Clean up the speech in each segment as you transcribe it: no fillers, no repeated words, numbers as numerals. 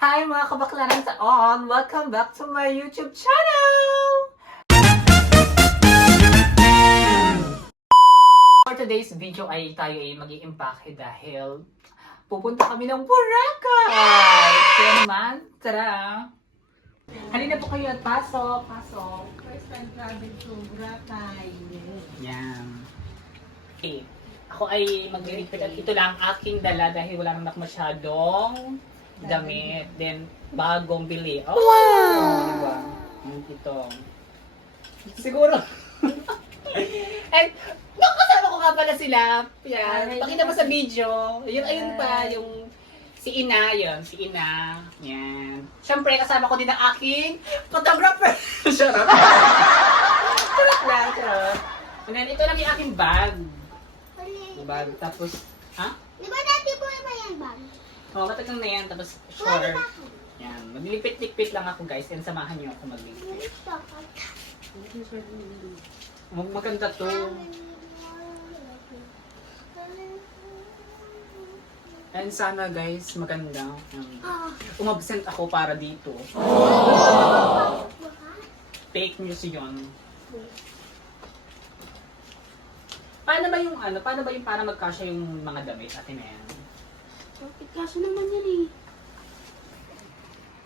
Hi mga kabaklaran sa on! Welcome back to my YouTube channel! For today's video ay tayo ay mag-i-impake dahil pupunta kami ng Boracay! Kaya naman, tara! Halina po kayo at pasok! Pasok! First time travel to Boracay. Yan. Okay. Ako ay mag-repeat at ito lang aking dala dahil wala naman masyadong damit. Then, bagong bili. Oh! Wow! Diba? Ito. Siguro. And, kasama ko nga pala sila. Yan. Pakita mo sa video. Ayun pa, yung si Ina, yun. Si Ina. Yan. Siyempre, kasama ko din ang aking photographer. Charot. Charot lang, charot. And then, ito lang yung aking bag. Bag. Tapos, ha? Di ba dati po ba yan bag? Oo, matagal na yan. Tapos, short. Yan. Maglilipit-lipit lang ako, guys. And samahan niyo ako maglilipit. Maganda to. And sana, guys, maganda. Umabsent ako para dito. Fake news yun. Paano ba yung para magkasya yung mga damit, Ate Mel? Kaso naman yan eh.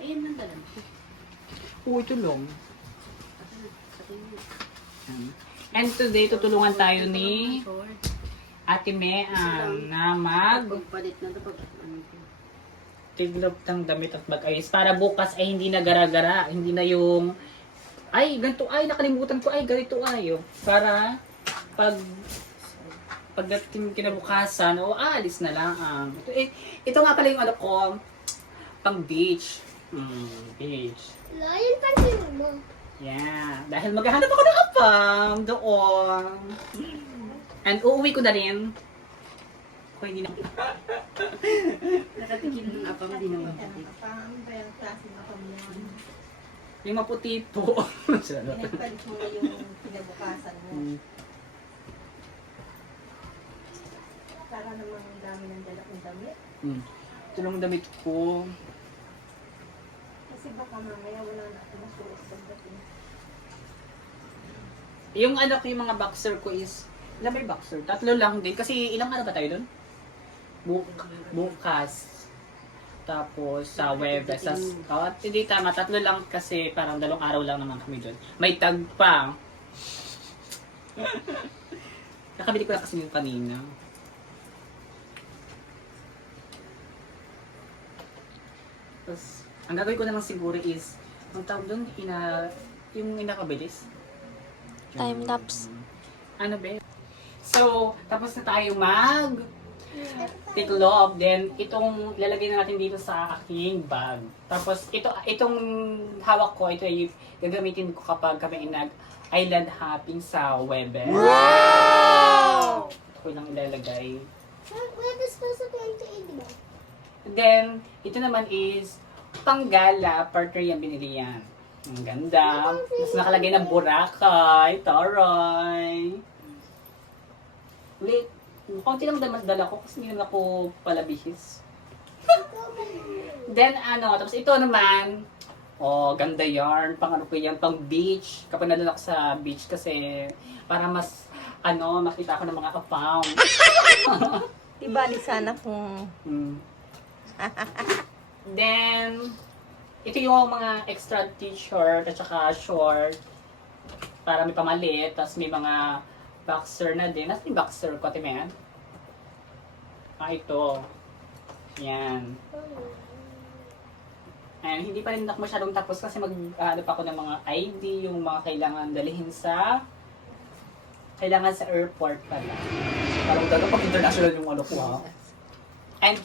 Ayan lang dalam. Oo, ito lang. And today, tutulungan tayo ni Ate Mel na Pagpalit na ito pag tiglab ng damit at bag-ayos para bukas ay hindi na gara-gara, hindi na yung ay, ganito ay, nakalimutan ko ay, ganito ay, oh. Para pagdating kinabukasan, aalis na lang. Ito nga pala yung ano ko, pang beach. Beach. Layan pansin mo. Yeah, dahil maghahanap ako ng apam doon. And uuwi ko na rin. Ako hindi na. Nakatikim ng apam din naman. Yung maputi po. Pinagpalit mo yung kinabukasan mo. Para namang dami ng dala kong damit. Ito lang damit ko. Kasi baka mamaya wala na ako masuot pagdating. Yung ano ko, yung mga boxer ko is, ilan ba yung boxer? 3 lang din. Kasi ilang ano ba tayo doon? Bukas. Tapos sa Webes. Hindi tama, 3 lang kasi parang 2 araw lang naman kami doon. May tag pa. Nakabili ko na kasi yung kanina. Tapos, ang gagawin ko naman siguro is, ang tawag doon, yung inakabilis. Time-lapse. Ano ba? So, tapos na tayo tiklob. Then, itong lalagay na natin dito sa aking bag. Tapos, itong hawak ko, ito ay gagamitin ko kapag kami nag-island hopping sa Webes. Wow! Ito lang ilalagay. Webes ko sa 28, di ba? Then, ito naman is panggala, partner yan, binili yan. Ang ganda. Mas nakalagay ng Boracay, taray. Ulit, konti lang dala ko kasi hindi naman ako palabihis. Then, tapos ito naman, ganda yarn, pang ano ko yan, pang beach. Kapag nadala ko sa beach kasi para mas, makita ko ng mga apam. Di bali sana kung Then, ito yung mga extra t-shirt at saka short para may pamalit. Tapos may mga boxer na din. Nasaan yung boxer ko, Timen? Ito. Yan. And hindi pa rin ako masyadong tapos kasi mag-ano pa ako ng mga ID, yung mga kailangan dalhin sa airport pala. Parang gano'n pag international yung ano ko, ha? And,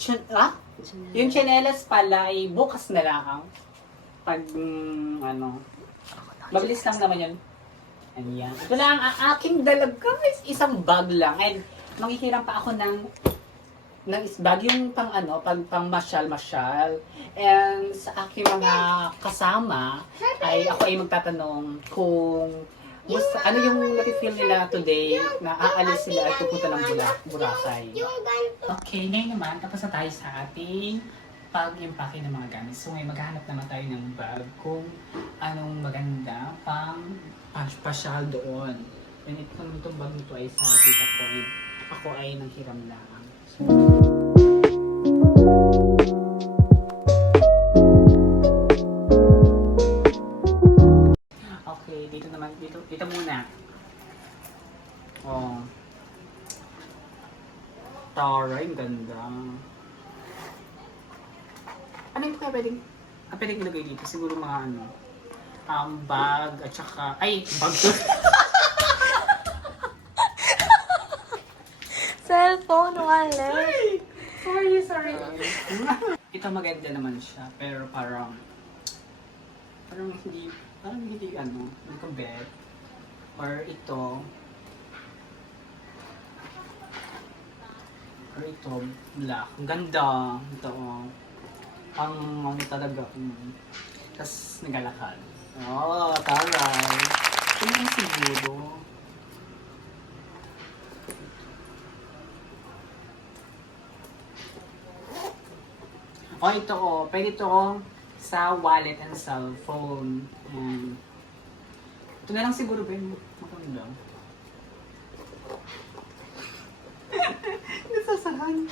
yung tsinelas pala ay bukas na lang. Pag, mabilis lang naman yun. Ayan. Ito lang ang aking dalag, guys. Isang bag lang. And, manghihiram pa ako ng bag yung pang masyal. And, sa aking mga kasama, ako ay magtatanong kung ano yung nafe-feel nila today na aalis sila at pupunta ng Boracay. Okay, ngayon naman, tapos na tayo sa ating pag-impake ng mga gamit. So ngayon, maghahanap naman tayo ng bag kung anong maganda pang pasyal doon. And itong bag nito ay sa tita ko. And ako ay nanghiram lang. So, okay, dito naman, dito muna. Oh. Taray, ang ganda. Ano yung kaya pwedeng ilagay dito? Siguro mga ano, bag at saka, ay, bag to. Cellphone wallet. Sorry. Ito maganda naman siya, pero parang hindi ano, hindi ko bet. Or ito, black. Ang ganda. Ito, ang ano talaga. Tapos nagalakad. Oh, taray. Ito naman siguro. Oh, ito pwede ito sa wallet and cellphone. Yan. Ito na lang siguro, Ben. Maganda. Nasasarahan.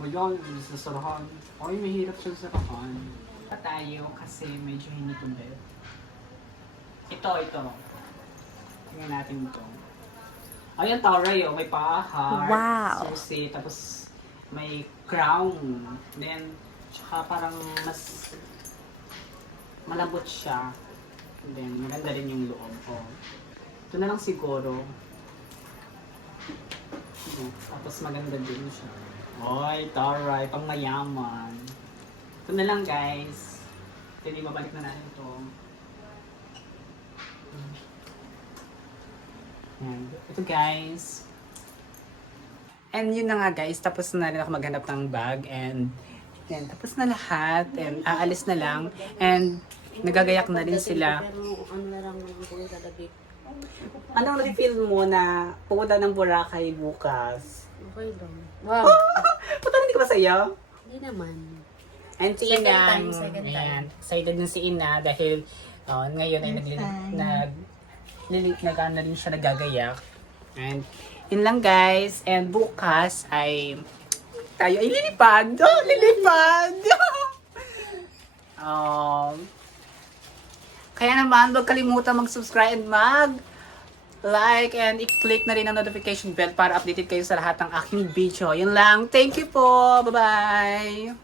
O yun, nasasarahan. Ay, mahirap siya sarahan. Tayo kasi medyo hindi ko bet. Ito. Tingnan natin ito. Ayan, taray, may pa-heart. Wow. Susi, tapos may crown. Then, tsaka parang mas malambot siya. And then, maganda rin yung loob. Ito na lang siguro. Tapos maganda din siya. Oy, taray, pang mayaman. Ito na lang guys. Hindi mabalik na natin ito. And ito guys. And yun na nga guys, tapos na rin ako maghanap ng bag and tapos na lahat and aalis na lang and nagagayak na rin sila. Anong na-feel mo na pupunta ng Boracay bukas? Okay lang. Wow. Puta, hindi ka ba saya? Hindi naman. And si Second Ina, time, second time. ayan, excited din si Ina dahil ngayon ay nag-ano rin siya nagagayak. And yun lang guys. And bukas ay tayo ay lilipad. Oh, lilipad! Kaya naman, huwag kalimutan mag-subscribe and like and i-click na rin ang notification bell para updated kayo sa lahat ng aking video. Yun lang. Thank you po. Bye-bye!